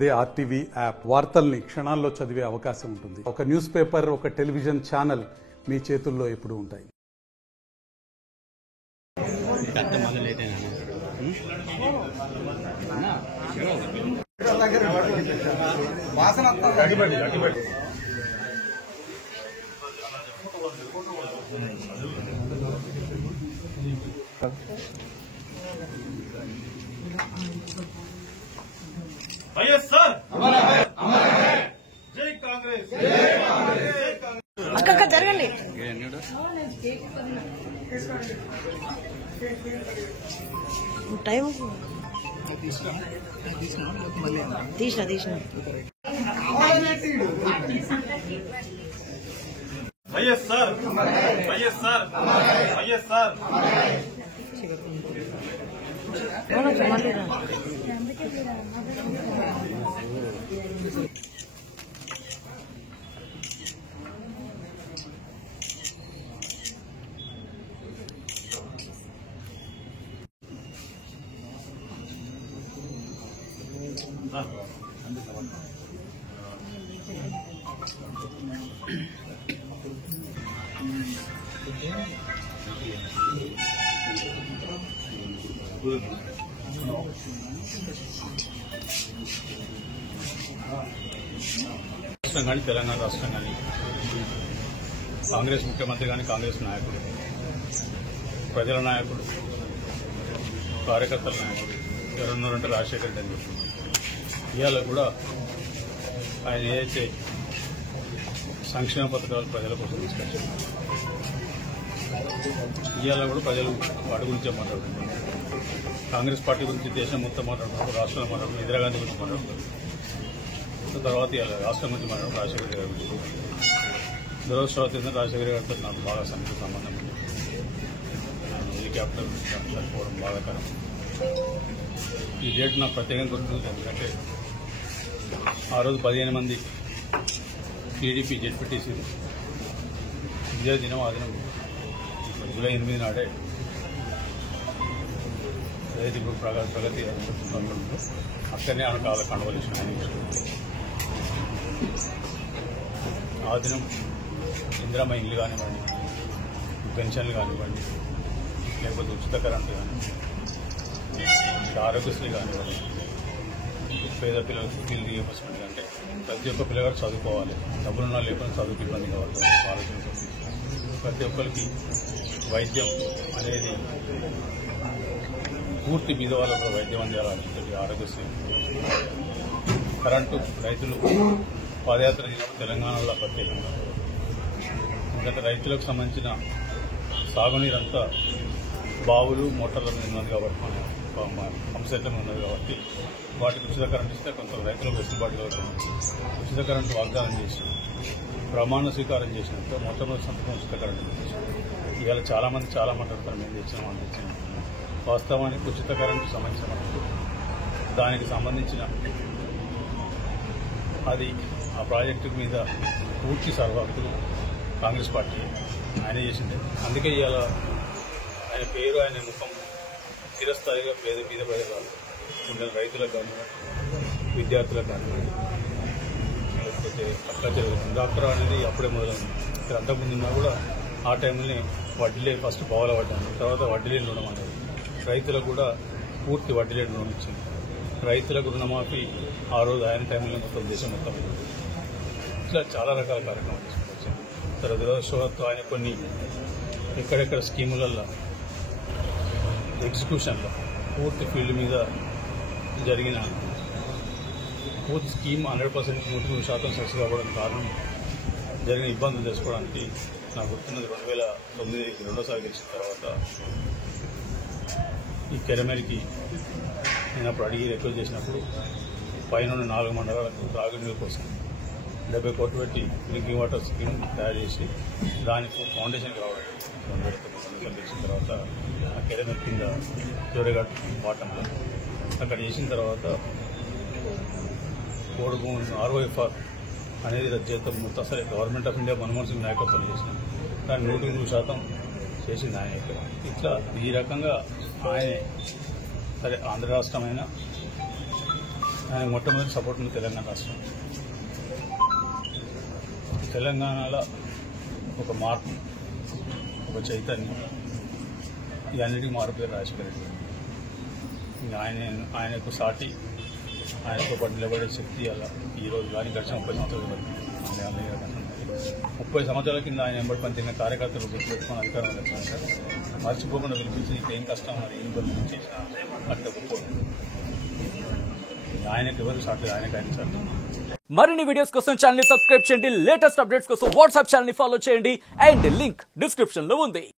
అదే RTV app వార్తల్ని క్షణాల్లో చదివే అవకాశం ఉంటుంది. ఒక న్యూస్ పేపర్, ఒక టెలివిజన్ ఛానల్ మీ చేతుల్లో ఎప్పుడూ ఉంటాయి. వైఎస్ఆర్ జై కాంగ్రెస్ అక్క జరగండి. టైం తీసిన వైఎస్ఆర్ వైఎస్ఆర్ వైఎస్ఆర్ రాష్ట్రం కానీ తెలంగాణ రాష్ట్రం కానీ కాంగ్రెస్ ముఖ్యమంత్రి కానీ కాంగ్రెస్ నాయకుడు, ప్రజల నాయకుడు, కార్యకర్తల నాయకుడు ఎవరున్నారంటే రాజశేఖర రెడ్డి అని చెప్పి ఇవాళ కూడా ఆయన ఏదైతే సంక్షేమ పథకాలు ప్రజల కోసం తీసుకొచ్చారు, ఇవాళ కూడా ప్రజలు వాటి గురించే మాట్లాడుతున్నారు. కాంగ్రెస్ పార్టీ గురించి దేశం మొత్తం మాట్లాడుతున్నారు, రాష్ట్రంలో మాట్లాడుతున్నారు, ఇందిరాగాంధీ గురించి మాట్లాడుతున్నారు. తర్వాత ఇవాళ రాష్ట్రం గురించి మాట్లాడుతున్నారు, రాజశేఖర రెడ్డి గారి గురించి. దురదృష్టవశాత్తు రాజశేఖర గారితో నాకు బాగా సన్నిహిత సంబంధం ఉంది. హెలికాప్టర్ చనిపోవడం బాధాకరం. ఈ డేట్ నాకు ప్రత్యేకంగా గుర్తుంది, ఎందుకంటే ఆ రోజు 15 మంది టీడీపీ జెడ్పీటీసీ విజయ దినం, ఆ దినం జూలై 8 నాడే ఏదైతే ఇప్పుడు ప్రగతి అక్కడనే ఆయన కాళ్ళ కండవలేసిన ఆ దినం ఇందిరమ్మ ఇల్లు కానివ్వండి, పెన్షన్లు కానివ్వండి, లేకపోతే ఉచిత కరెంటు కానివ్వండి, ఆరోగ్యశ్రీ కానివ్వండి, పేద పిల్లలకు ఫీజు రీయింబర్స్మెంట్ అంటే ప్రతి ఒక్క పిల్లగాడు చదువుకోవాలి, డబ్బులున్నా లేకుండా చదువుకు ఇబ్బంది కావాలి ఆలోచనతో ప్రతి ఒక్కరికి వైద్యం అనేది పూర్తి బీద వాళ్ళకు వైద్యం అందాలని ఆరోగ్యశ్రీ, కరెంటు రైతులు పాదయాత్ర చేసినప్పుడు తెలంగాణలో ప్రత్యేకంగా, ఎందుకంటే రైతులకు సంబంధించిన సాగునీరంతా బావులు మోటార్ల మీద ఉన్నది కాబట్టి, మన పంప్సెట్ల మీద ఉన్నది కాబట్టి వాటికి ఉచిత కరెంటు ఇస్తే కొంత రైతులకు వెసులుబాటు కలుగుతుంది. ఉచిత కరెంటు వాగ్దానం చేసి ప్రమాణ స్వీకారం చేసినట్టు మొట్టమొదటి సంతకం ఉచిత కరెంటు చేసి ఇవాళ చాలామంది చాలా మాట్లాడతారు, మేము తెచ్చినాం అని తెచ్చినాం. వాస్తవానికి ఉచిత కరెంటు సంబంధించినప్పుడు దానికి సంబంధించిన అది ఆ ప్రాజెక్టు మీద పూర్తి సర్వహక్కులు కాంగ్రెస్ పార్టీ ఆయన చేసింది. అందుకే ఇవాళ ఆయన పేరు, ఆయన ముఖం చిరస్థాయిగా బీద ప్రజలు ఉండే రైతులకు కానివ్వండి, విద్యార్థులకు కానివ్వండి, లేకపోతే పక్క చెరువులకు డాక్టర్ అనేది అప్పుడే మొదలైంది. ఇక్కడ అంతకుముందున్నా కూడా ఆ టైంలోనే వడ్డీలే ఫస్ట్ పావుల పడ్డాను, తర్వాత వడ్డీలేని రుణం అనేది రైతులకు కూడా పూర్తి వడ్డీలేని రుణం ఇచ్చింది. రైతులకు రుణమాఫీ ఆ రోజు ఆయన టైంలో మొత్తం దేశం మొత్తం ఇట్లా చాలా రకాల కార్యక్రమాలు తీసుకొచ్చాను. సరే దురదృష్టవశాత్తు ఆయన కొన్ని ఎక్కడెక్కడ స్కీములలో ఎగ్జిక్యూషన్లో పూర్తి ఫీల్డ్ మీద జరిగిన పూర్తి స్కీమ్ 100% 100% సక్సెస్ అవ్వడం కారణం జరిగిన ఇబ్బందులు తెలుసుకోవడానికి నాకు గుర్తున్నది 2009 రెండోసారి గెలిచిన తర్వాత ఈ కెరమేరికి నేను అప్పుడు అడిగి రిక్వెస్ట్ చేసినప్పుడు పైన 4 మండలాలకు తాగునీరు కోసం 70 కోట్లు పెట్టి డ్రింకింగ్ వాటర్ స్కీమ్ తయారు చేసి దానికి ఫౌండేషన్ కావడం 2009 గెలిచిన తర్వాత ఆ కెరమేరి కింద జోరేఘాట్ బాటంలో అక్కడ చేసిన తర్వాత కోడుగు ROFR అనేది రద్దు చేస్తాం. మొత్తం సరే government of India Manmohan Singh నాయకత్వం చేసినాం, కానీ 100% చేసింది ఆయన. ఇక్కడ ఇట్లా ఈ రకంగా ఆయన సరే ఆంధ్ర రాష్ట్రమైన ఆయన మొట్టమొదటి సపోర్ట్ ఉంది తెలంగాణ రాష్ట్రం. తెలంగాణలో ఒక మార్పు, ఒక చైతన్యం, ఇవన్నిటికీ మారు పేరు రాజశేఖర రెడ్డి. ఇంకా ఆయనకు సాటి, ఆయనతో పాటు నిలబడే శక్తి అలా ఈరోజు కానీ గడిచిన 30 సంవత్సరాల వరకు 30 సంవత్సరాల కింద ఆయన ఎంబడి పనిచేసిన కార్యకర్తలు గుర్తుపెట్టుకుని అధికారంలో వచ్చారు సార్. మర్చిపోకుండా పిలిపించి నీకు ఏం కష్టం మరి ఏం పనులు చేసిన అట్లా గొప్ప ఆయనకు ఎవరు సాటి, ఆయనకు ఆయన సార్. మరిన్ని వీడియోస్ కోసం ఛానల్ ని సబ్స్క్రైబ్ చేయండి, లేటెస్ట్ అప్డేట్స్ కోసం వాట్సాప్ ఛానల్ ని ఫాలో చేయండి అండ్ లింక్ డిస్క్రిప్షన్ లో ఉంది.